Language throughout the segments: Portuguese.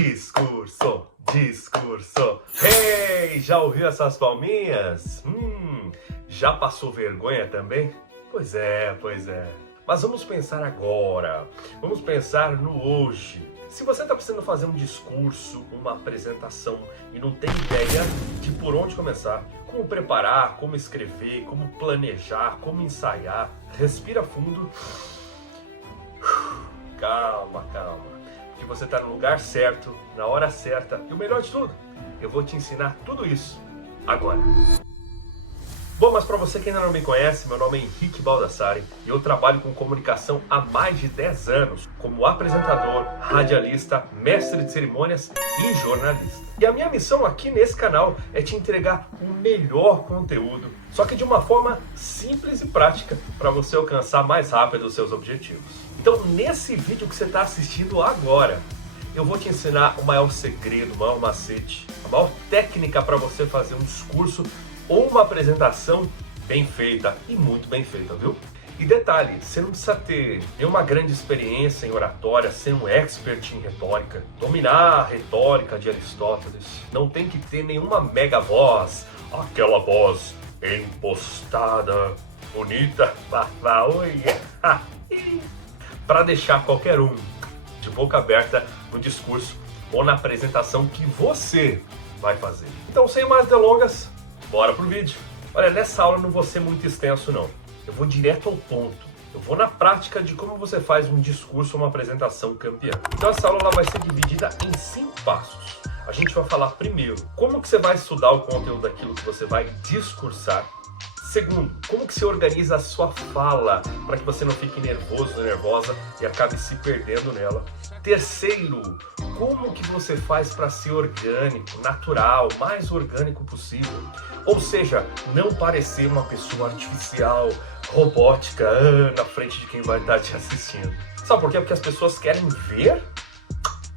Discurso, discurso. Hey, já ouviu essas palminhas? Já passou vergonha também? Pois é, pois é. Mas vamos pensar agora, vamos pensar no hoje. Se você está precisando fazer um discurso, uma apresentação e não tem ideia de por onde começar, como preparar, como escrever, como planejar, como ensaiar, respira fundo. Calma, calma, porque você está no lugar certo, na hora certa e o melhor de tudo, eu vou te ensinar tudo isso agora. Bom, mas para você que ainda não me conhece, meu nome é Henrique Baldassari e eu trabalho com comunicação há mais de 10 anos como apresentador, radialista, mestre de cerimônias e jornalista. E a minha missão aqui nesse canal é te entregar o melhor conteúdo, só que de uma forma simples e prática para você alcançar mais rápido os seus objetivos. Então, nesse vídeo que você está assistindo agora, eu vou te ensinar o maior segredo, o maior macete, a maior técnica para você fazer um discurso ou uma apresentação bem feita e muito bem feita, viu? E detalhe, você não precisa ter nenhuma grande experiência em oratória, ser um expert em retórica, dominar a retórica de Aristóteles, não tem que ter nenhuma mega voz, aquela voz impostada, bonita, para deixar qualquer um de boca aberta no discurso ou na apresentação que você vai fazer. Então, sem mais delongas, bora pro vídeo. Olha, nessa aula eu não vou ser muito extenso não. Eu vou direto ao ponto. Eu vou na prática de como você faz um discurso ou uma apresentação campeã. Então essa aula ela vai ser dividida em 5 passos. A gente vai falar primeiro como que você vai estudar o conteúdo daquilo que você vai discursar. Segundo, como que você organiza a sua fala para que você não fique nervoso ou nervosa e acabe se perdendo nela. Terceiro, como que você faz para ser orgânico, natural, mais orgânico possível. Ou seja, não parecer uma pessoa artificial, robótica, na frente de quem vai estar te assistindo. Sabe por quê? Porque as pessoas querem ver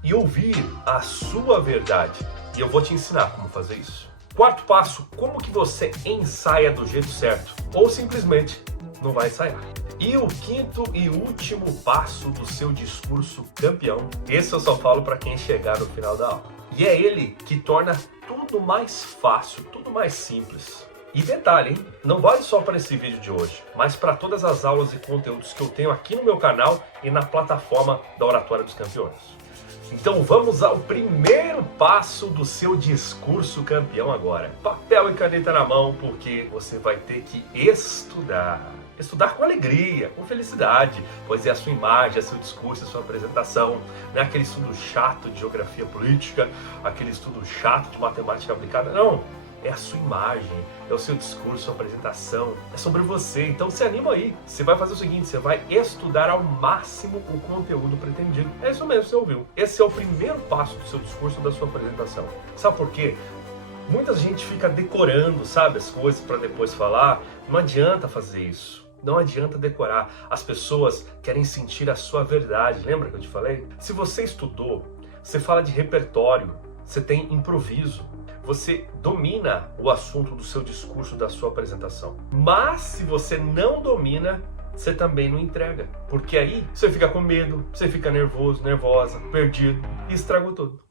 e ouvir a sua verdade. E eu vou te ensinar como fazer isso. Quarto passo, como que você ensaia do jeito certo? Ou simplesmente não vai ensaiar. E o quinto e último passo do seu discurso campeão, esse eu só falo para quem chegar no final da aula. E é ele que torna tudo mais fácil, tudo mais simples. E detalhe, hein? Não vale só para esse vídeo de hoje, mas para todas as aulas e conteúdos que eu tenho aqui no meu canal e na plataforma da Oratória dos Campeões. Então vamos ao primeiro passo do seu discurso campeão agora. Papel e caneta na mão, porque você vai ter que estudar. Estudar com alegria, com felicidade, pois é a sua imagem, é seu discurso, é a sua apresentação. Não é aquele estudo chato de geografia política, aquele estudo chato de matemática aplicada, não. É a sua imagem, é o seu discurso, a sua apresentação, é sobre você. Então se anima aí, você vai fazer o seguinte, você vai estudar ao máximo o conteúdo pretendido. É isso mesmo, você ouviu. Esse é o primeiro passo do seu discurso, da sua apresentação. Sabe por quê? Muita gente fica decorando, sabe, as coisas para depois falar. Não adianta fazer isso. Não adianta decorar. As pessoas querem sentir a sua verdade. Lembra que eu te falei? Se você estudou, você fala de repertório, você tem improviso. Você domina o assunto do seu discurso, da sua apresentação. Mas se você não domina, você também não entrega. Porque aí você fica com medo, você fica nervoso, nervosa, perdido e estragou tudo.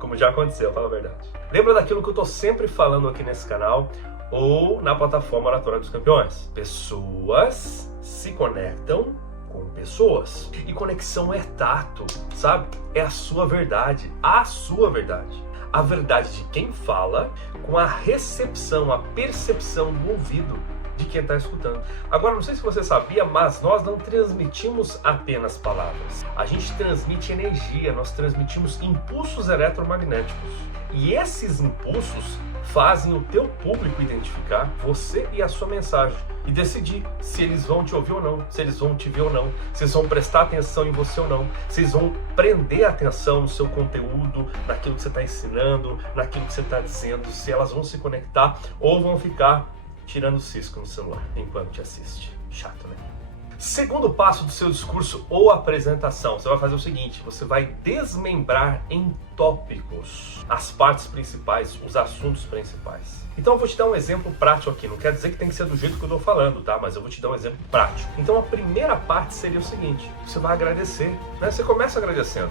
Como já aconteceu, fala a verdade. Lembra daquilo que eu tô sempre falando aqui nesse canal ou na plataforma Oratória dos Campeões? Pessoas se conectam com pessoas. E conexão é tato, sabe? É a sua verdade, a sua verdade. A verdade de quem fala com a recepção, a percepção do ouvido de quem está escutando. Agora, não sei se você sabia, mas nós não transmitimos apenas palavras. A gente transmite energia, nós transmitimos impulsos eletromagnéticos. E esses impulsos fazem o teu público identificar você e a sua mensagem e decidir se eles vão te ouvir ou não, se eles vão te ver ou não, se eles vão prestar atenção em você ou não, se eles vão prender atenção no seu conteúdo, naquilo que você está ensinando, naquilo que você está dizendo, se elas vão se conectar ou vão ficar tirando cisco no celular enquanto te assiste. Chato, né? Segundo passo do seu discurso ou apresentação, você vai fazer o seguinte, você vai desmembrar em tópicos as partes principais, os assuntos principais. Então eu vou te dar um exemplo prático aqui, não quer dizer que tem que ser do jeito que eu estou falando, tá? Mas eu vou te dar um exemplo prático. Então a primeira parte seria o seguinte, você vai agradecer, né? Você começa agradecendo.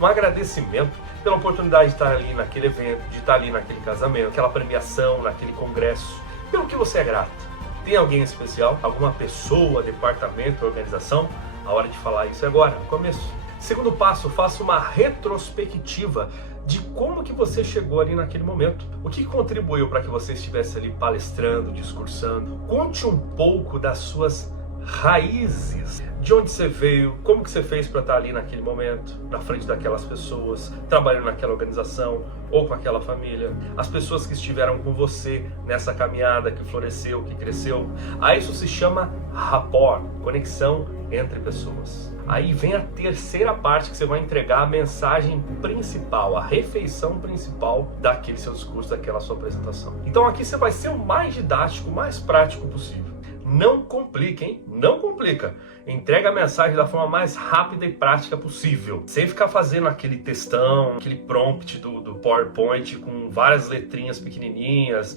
um agradecimento pela oportunidade de estar ali naquele evento, de estar ali naquele casamento, aquela premiação, naquele congresso, pelo que você é grato. Tem alguém especial? Alguma pessoa, departamento, organização? A hora de falar isso é agora, no começo. Segundo passo, faça uma retrospectiva de como que você chegou ali naquele momento. O que contribuiu para que você estivesse ali palestrando, discursando? Conte um pouco das suas raízes, de onde você veio, como que você fez para estar ali naquele momento, na frente daquelas pessoas, trabalhando naquela organização ou com aquela família, as pessoas que estiveram com você nessa caminhada, que floresceu, que cresceu. Aí isso se chama rapport, conexão entre pessoas. Aí vem a terceira parte, que você vai entregar a mensagem principal, a refeição principal daquele seu discurso, daquela sua apresentação. Então aqui você vai ser o mais didático, o mais prático possível. Não complica, hein? Não complica. Entrega a mensagem da forma mais rápida e prática possível. Sem ficar fazendo aquele textão, aquele prompt do PowerPoint com várias letrinhas pequenininhas.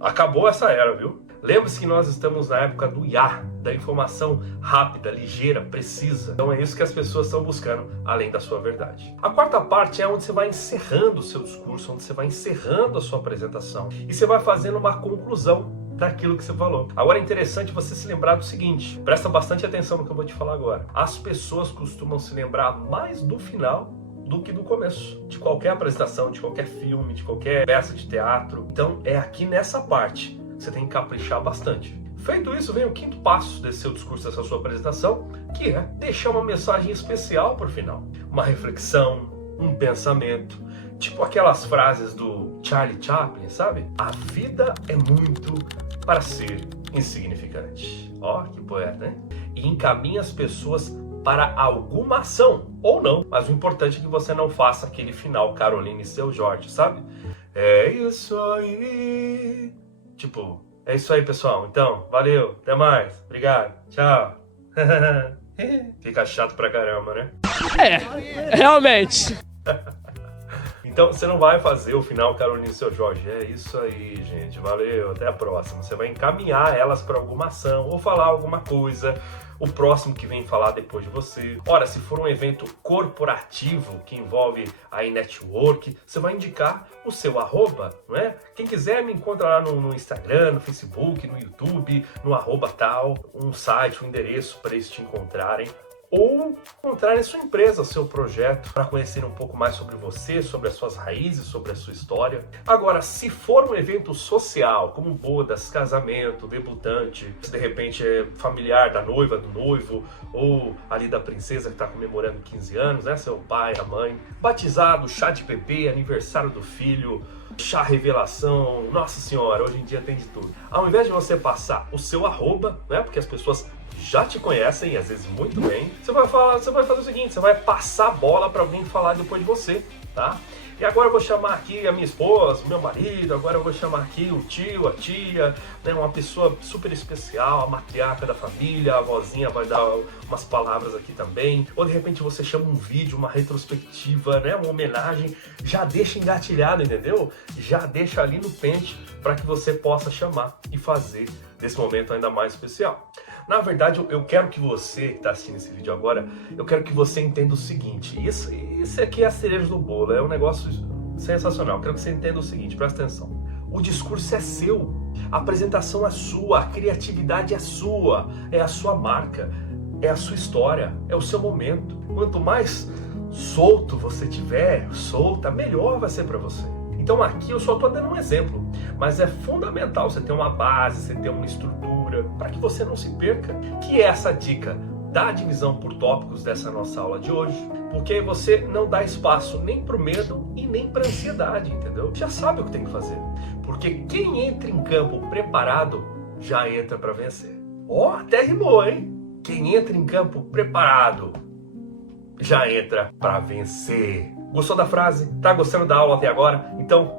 Acabou essa era, viu? Lembre-se que nós estamos na época do IA, da informação rápida, ligeira, precisa. Então é isso que as pessoas estão buscando, além da sua verdade. A quarta parte é onde você vai encerrando o seu discurso, onde você vai encerrando a sua apresentação. E você vai fazendo uma conclusão daquilo que você falou. Agora é interessante você se lembrar do seguinte, presta bastante atenção no que eu vou te falar agora. As pessoas costumam se lembrar mais do final do que do começo, de qualquer apresentação, de qualquer filme, de qualquer peça de teatro. Então é aqui nessa parte que você tem que caprichar bastante. Feito isso, vem o quinto passo desse seu discurso, dessa sua apresentação, que é deixar uma mensagem especial para o final. Uma reflexão, um pensamento, tipo aquelas frases do Charlie Chaplin, sabe? A vida é muito para ser insignificante. Ó, que poeta, né? E encaminha as pessoas para alguma ação, ou não. Mas o importante é que você não faça aquele final Caroline e Seu Jorge, sabe? É isso aí. Tipo, é isso aí, pessoal. Então, valeu, até mais, obrigado, tchau. Fica chato pra caramba, né? É, realmente. Então você não vai fazer o final Caroline e Seu Jorge. É isso aí, gente. Valeu, até a próxima. Você vai encaminhar elas para alguma ação ou falar alguma coisa. O próximo que vem falar depois de você. Ora, se for um evento corporativo que envolve aí network, você vai indicar o seu arroba, não é? Quem quiser me encontra lá no Instagram, no Facebook, no YouTube, no arroba tal, um site, um endereço para eles te encontrarem. Ou encontrar em sua empresa, seu projeto, para conhecer um pouco mais sobre você, sobre as suas raízes, sobre a sua história. Agora, se for um evento social, como bodas, casamento, debutante, se de repente é familiar da noiva, do noivo, ou ali da princesa que está comemorando 15 anos, né? Seu pai, a mãe, batizado, chá de bebê, aniversário do filho, chá revelação, nossa senhora, hoje em dia tem de tudo. Ao invés de você passar o seu arroba, né? Porque as pessoas já te conhecem, às vezes muito bem, você vai fazer o seguinte, você vai passar a bola para alguém falar depois de você, tá? E agora eu vou chamar aqui a minha esposa, o meu marido, agora eu vou chamar aqui o tio, a tia, né, uma pessoa super especial, a matriarca da família, a vozinha vai dar umas palavras aqui também, ou de repente você chama um vídeo, uma retrospectiva, né, uma homenagem, já deixa engatilhado, entendeu? Já deixa ali no pente para que você possa chamar e fazer desse momento ainda mais especial. Na verdade, eu quero que você que está assistindo esse vídeo agora, eu quero que você entenda o seguinte, isso aqui é a cereja do bolo, é um negócio sensacional. Eu quero que você entenda o seguinte, presta atenção. O discurso é seu, a apresentação é sua, a criatividade é sua, é a sua marca, é a sua história, é o seu momento. Quanto mais solto você tiver, solta, melhor vai ser para você. Então aqui eu só estou dando um exemplo, mas é fundamental você ter uma base, você ter uma estrutura, para que você não se perca, que é essa dica da divisão por tópicos dessa nossa aula de hoje, porque você não dá espaço nem para o medo e nem para a ansiedade, entendeu? Já sabe o que tem que fazer, porque quem entra em campo preparado já entra para vencer. Ó, até rimou, hein? Quem entra em campo preparado já entra para vencer. Gostou da frase? Tá gostando da aula até agora? Então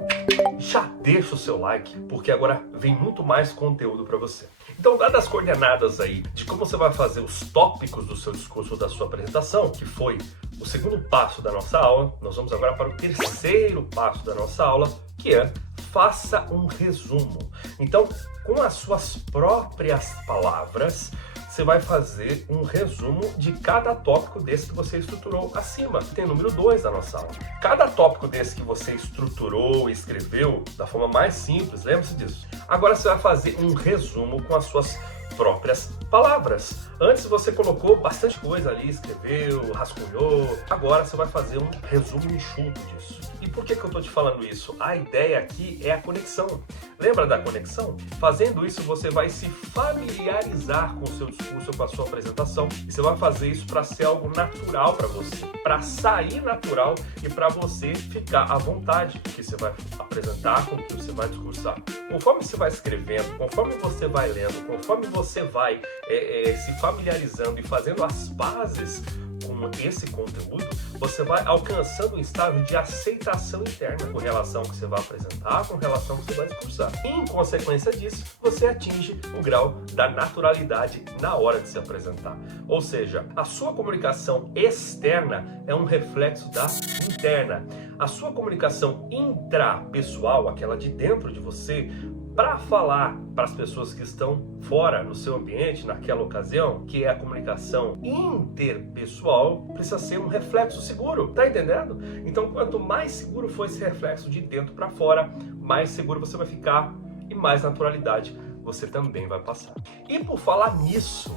já deixa o seu like, porque agora vem muito mais conteúdo para você. Então, dadas as coordenadas aí de como você vai fazer os tópicos do seu discurso, da sua apresentação, que foi o segundo passo da nossa aula, nós vamos agora para o terceiro passo da nossa aula, que é faça um resumo. Então, com as suas próprias palavras, você vai fazer um resumo de cada tópico desse que você estruturou acima. Tem o número 2 da nossa aula. Cada tópico desse que você estruturou e escreveu da forma mais simples, lembre-se disso. Agora você vai fazer um resumo com as suas próprias palavras. Antes você colocou bastante coisa ali, escreveu, rascunhou. Agora você vai fazer um resumo enxuto disso. E por que eu estou te falando isso? A ideia aqui é a conexão. Lembra da conexão? Fazendo isso, você vai se familiarizar com o seu discurso, com a sua apresentação. E você vai fazer isso para ser algo natural para você. Para sair natural e para você ficar à vontade com o que você vai apresentar, com o que você vai discursar. Conforme você vai escrevendo, conforme você vai lendo, conforme você vai se familiarizando e fazendo as pazes com esse conteúdo, você vai alcançando um estágio de aceitação interna com relação ao que você vai apresentar, com relação ao que você vai discursar. E, em consequência disso, você atinge o grau da naturalidade na hora de se apresentar. Ou seja, a sua comunicação externa é um reflexo da interna. A sua comunicação intrapessoal, aquela de dentro de você, para falar para as pessoas que estão fora no seu ambiente, naquela ocasião, que é a comunicação interpessoal, precisa ser um reflexo seguro, tá entendendo? Então, quanto mais seguro for esse reflexo de dentro para fora, mais seguro você vai ficar e mais naturalidade você também vai passar. E por falar nisso,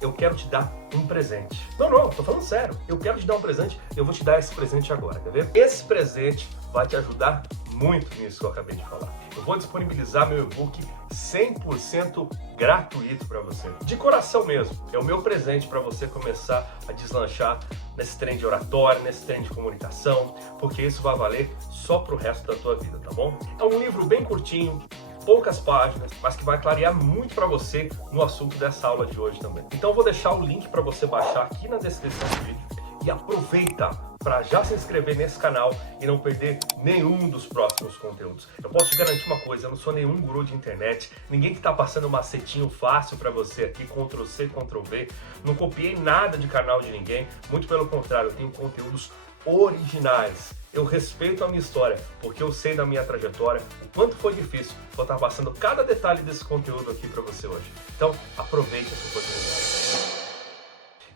eu quero te dar um presente. Não, tô falando sério. Eu quero te dar um presente, eu vou te dar esse presente agora, quer ver? Esse presente vai te ajudar muito nisso que eu acabei de falar. Eu vou disponibilizar meu e-book 100% gratuito para você. De coração mesmo. É o meu presente para você começar a deslanchar nesse trem de oratória, nesse trem de comunicação, porque isso vai valer só pro resto da tua vida, tá bom? É um livro bem curtinho, poucas páginas, mas que vai clarear muito para você no assunto dessa aula de hoje também. Então eu vou deixar o link para você baixar aqui na descrição do vídeo e aproveita para já se inscrever nesse canal e não perder nenhum dos próximos conteúdos. Eu posso te garantir uma coisa, eu não sou nenhum guru de internet, ninguém que está passando um macetinho fácil para você aqui, Ctrl+C, Ctrl+V, não copiei nada de canal de ninguém, muito pelo contrário, eu tenho conteúdos originais. Eu respeito a minha história, porque eu sei da minha trajetória, o quanto foi difícil eu estar passando cada detalhe desse conteúdo aqui para você hoje. Então, aproveite essa oportunidade.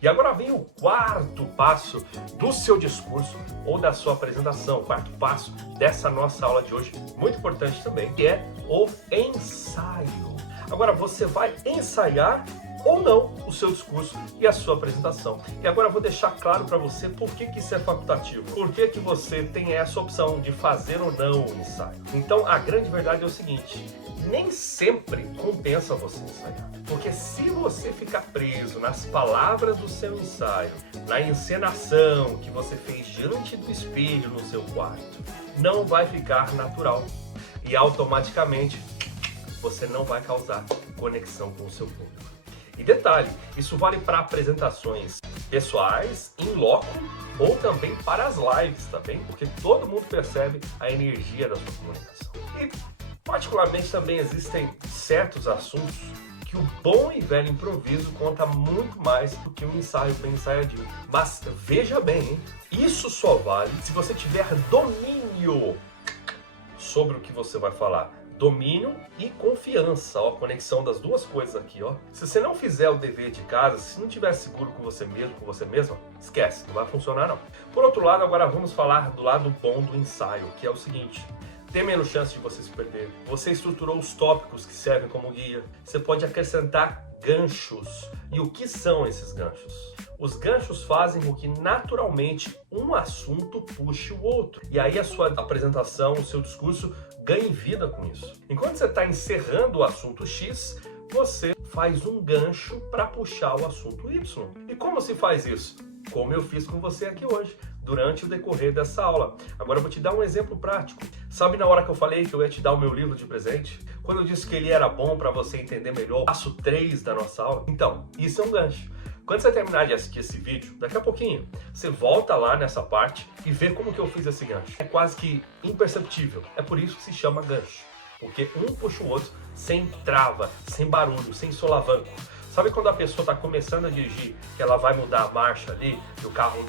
E agora vem o quarto passo do seu discurso ou da sua apresentação, o quarto passo dessa nossa aula de hoje, muito importante também, que é o ensaio. Agora você vai ensaiar ou não o seu discurso e a sua apresentação. E agora eu vou deixar claro para você por que isso é facultativo, por que você tem essa opção de fazer ou não o ensaio. Então a grande verdade é o seguinte, nem sempre compensa você ensaiar, porque se você ficar preso nas palavras do seu ensaio, na encenação que você fez diante do espelho no seu quarto, não vai ficar natural e automaticamente você não vai causar conexão com o seu público. E detalhe, isso vale para apresentações pessoais, em loco, ou também para as lives, tá bem? Porque todo mundo percebe a energia da sua comunicação. E particularmente também existem certos assuntos que o bom e velho improviso conta muito mais do que um ensaio bem ensaiadinho. Mas veja bem, hein? Isso só vale se você tiver domínio sobre o que você vai falar. Domínio e confiança, ó, conexão das duas coisas aqui, ó. Se você não fizer o dever de casa, se não estiver seguro com você mesmo, com você mesma, esquece, não vai funcionar não. Por outro lado, agora vamos falar do lado bom do ensaio, que é o seguinte: tem menos chance de você se perder. Você estruturou os tópicos que servem como guia. Você pode acrescentar ganchos. E o que são esses ganchos? Os ganchos fazem com que naturalmente um assunto puxe o outro. E aí a sua apresentação, o seu discurso ganhe vida com isso. Enquanto você está encerrando o assunto X, você faz um gancho para puxar o assunto Y. E como se faz isso? Como eu fiz com você aqui hoje, durante o decorrer dessa aula. Agora eu vou te dar um exemplo prático. Sabe na hora que eu falei que eu ia te dar o meu livro de presente? Quando eu disse que ele era bom para você entender melhor o passo 3 da nossa aula? Então, isso é um gancho. Quando você terminar de assistir esse vídeo, daqui a pouquinho, você volta lá nessa parte e vê como que eu fiz esse gancho. É quase que imperceptível. É por isso que se chama gancho. Porque um puxa o outro sem trava, sem barulho, sem solavanco. Sabe quando a pessoa está começando a dirigir, que ela vai mudar a marcha ali, e o carro,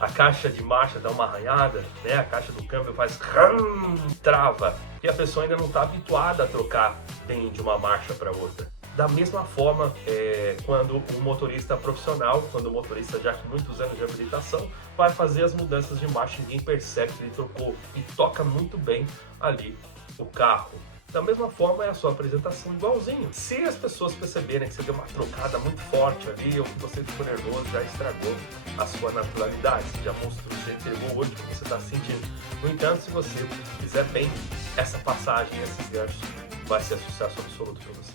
a caixa de marcha dá uma arranhada, né? A caixa do câmbio faz trava, e a pessoa ainda não está habituada a trocar bem de uma marcha para outra. Da mesma forma, quando o motorista profissional, quando o motorista já com muitos anos de habilitação, vai fazer as mudanças de marcha, ninguém percebe que ele trocou e toca muito bem ali o carro. Da mesma forma é a sua apresentação igualzinho. Se as pessoas perceberem que você deu uma trocada muito forte ali, ou que você ficou nervoso, já estragou a sua naturalidade, já mostrou, já entregou hoje o que você está sentindo. No entanto, se você fizer bem essa passagem, esse gancho, vai ser sucesso absoluto para você.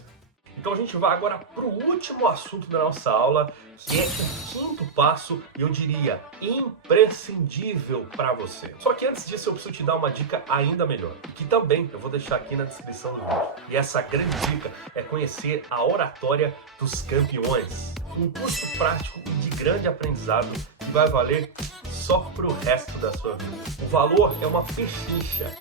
Então a gente vai agora para o último assunto da nossa aula, que é o quinto passo, eu diria, imprescindível para você. Só que antes disso eu preciso te dar uma dica ainda melhor, que também eu vou deixar aqui na descrição do vídeo. E essa grande dica é conhecer a Oratória dos Campeões, um curso prático e de grande aprendizado que vai valer só pro resto da sua vida. O valor é uma pechincha,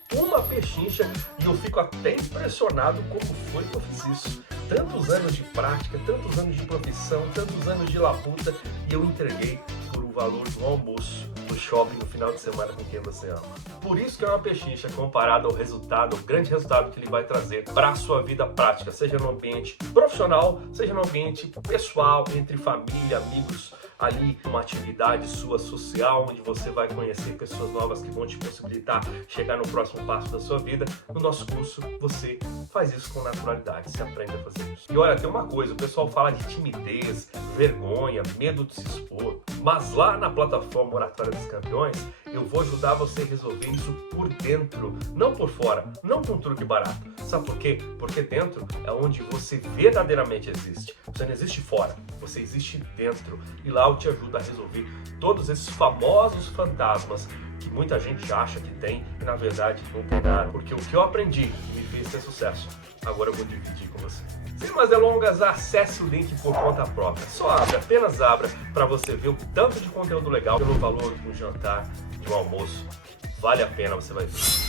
e eu fico até impressionado como foi que eu fiz isso. Tantos anos de prática, tantos anos de profissão, tantos anos de labuta, e eu entreguei por o valor do almoço no shopping no final de semana com quem você ama. Por isso que é uma pechincha comparado ao resultado, o grande resultado que ele vai trazer para a sua vida prática, seja no ambiente profissional, seja no ambiente pessoal, entre família, amigos, ali uma atividade sua social, onde você vai conhecer pessoas novas que vão te possibilitar chegar no próximo passo da sua vida. No nosso curso, você faz isso com naturalidade, você aprende a fazer isso. E olha, tem uma coisa, o pessoal fala de timidez, vergonha, medo de se expor, mas lá na plataforma Oratória dos Campeões, eu vou ajudar você a resolver isso por dentro, não por fora, não com um truque barato. Sabe por quê? Porque dentro é onde você verdadeiramente existe. Você não existe fora, você existe dentro. E lá eu te ajudo a resolver todos esses famosos fantasmas que muita gente acha que tem e na verdade não tem nada. Porque o que eu aprendi me fez ter sucesso, agora eu vou dividir com você. Sem mais delongas, acesse o link por conta própria. Só abre, apenas abra, para você ver o tanto de conteúdo legal pelo valor de um jantar, de um almoço. Vale a pena, você vai ver.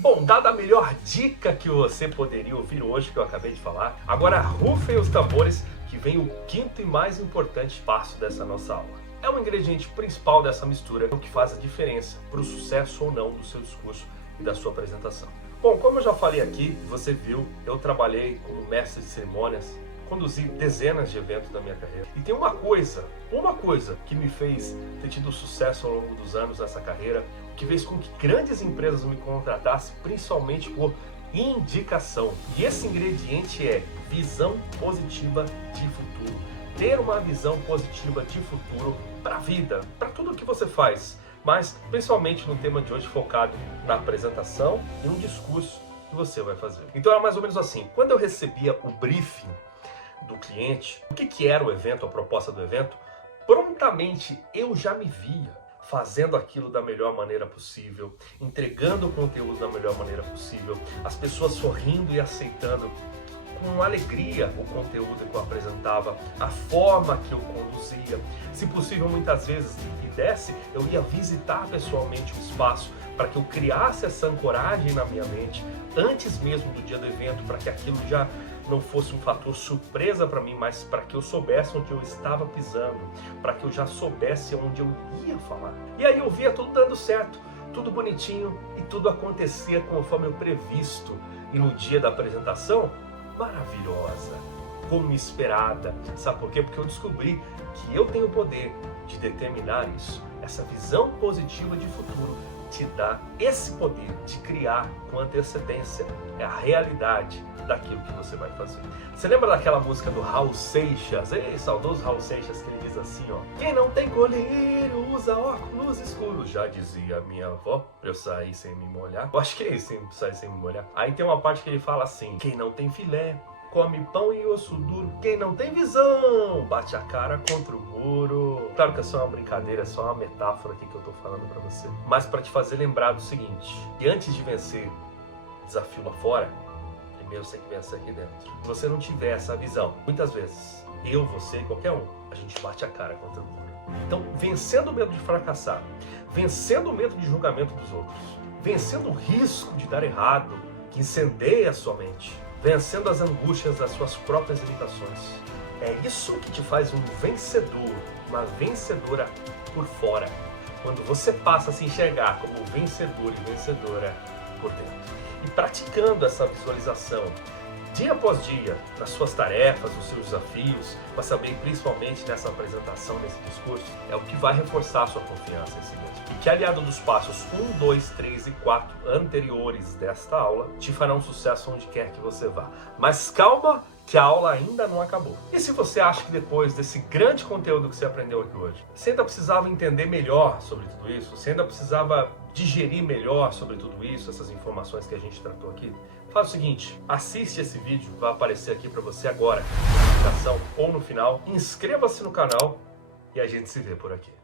Bom, dada a melhor dica que você poderia ouvir hoje, que eu acabei de falar, agora rufem os tambores que vem o quinto e mais importante passo dessa nossa aula. É o ingrediente principal dessa mistura, o que faz a diferença para o sucesso ou não do seu discurso e da sua apresentação. Bom, como eu já falei aqui, você viu, eu trabalhei como mestre de cerimônias, conduzi dezenas de eventos da minha carreira. E tem uma coisa que me fez ter tido sucesso ao longo dos anos nessa carreira, que fez com que grandes empresas me contratassem, principalmente por indicação. E esse ingrediente é visão positiva de futuro. Ter uma visão positiva de futuro para a vida, para tudo que você faz. Mas principalmente no tema de hoje focado na apresentação e no discurso que você vai fazer. Então era mais ou menos assim, quando eu recebia o briefing do cliente, o que era o evento, a proposta do evento, prontamente eu já me via fazendo aquilo da melhor maneira possível, entregando o conteúdo da melhor maneira possível, as pessoas sorrindo e aceitando com alegria o conteúdo que eu apresentava, a forma que eu conduzia. Se possível, muitas vezes, e desse, eu ia visitar pessoalmente o espaço para que eu criasse essa ancoragem na minha mente antes mesmo do dia do evento, para que aquilo já não fosse um fator surpresa para mim, mas para que eu soubesse onde eu estava pisando, para que eu já soubesse onde eu ia falar. E aí eu via tudo dando certo, tudo bonitinho e tudo acontecia conforme o previsto. E no dia da apresentação, maravilhosa, como esperada. Sabe por quê? Porque eu descobri que eu tenho o poder de determinar isso. Essa visão positiva de futuro te dá esse poder de criar com antecedência a realidade daquilo que você vai fazer. Você lembra daquela música do Raul Seixas? Ei, saudoso Raul Seixas, que ele diz assim, ó: quem não tem colírio usa óculos escuros, já dizia minha avó, pra eu sair sem me molhar. Eu acho que é isso, sair sem me molhar. Aí tem uma parte que ele fala assim: quem não tem filé come pão e osso duro, quem não tem visão bate a cara contra o muro. Claro que é só uma brincadeira, é só uma metáfora aqui que eu tô falando pra você, mas pra te fazer lembrar do seguinte: que antes de vencer desafio lá fora, primeiro você tem que vencer aqui dentro. Se você não tiver essa visão, muitas vezes, eu, você, qualquer um, a gente bate a cara contra o muro. Então, vencendo o medo de fracassar, vencendo o medo de julgamento dos outros, vencendo o risco de dar errado, que incendeia a sua mente, vencendo as angústias das suas próprias limitações. É isso que te faz um vencedor, uma vencedora por fora. Quando você passa a se enxergar como vencedor e vencedora por dentro. E praticando essa visualização dia após dia, nas suas tarefas, nos seus desafios, mas também principalmente nessa apresentação, nesse discurso, é o que vai reforçar a sua confiança em si mesmo. E que aliado dos passos 1, 2, 3 e 4 anteriores desta aula te farão sucesso onde quer que você vá. Mas calma, que a aula ainda não acabou. E se você acha que depois desse grande conteúdo que você aprendeu aqui hoje, você ainda precisava entender melhor sobre tudo isso, você ainda precisava digerir melhor sobre tudo isso, essas informações que a gente tratou aqui, faz o seguinte, assiste esse vídeo, vai aparecer aqui para você agora, na notificação ou no final, inscreva-se no canal e a gente se vê por aqui.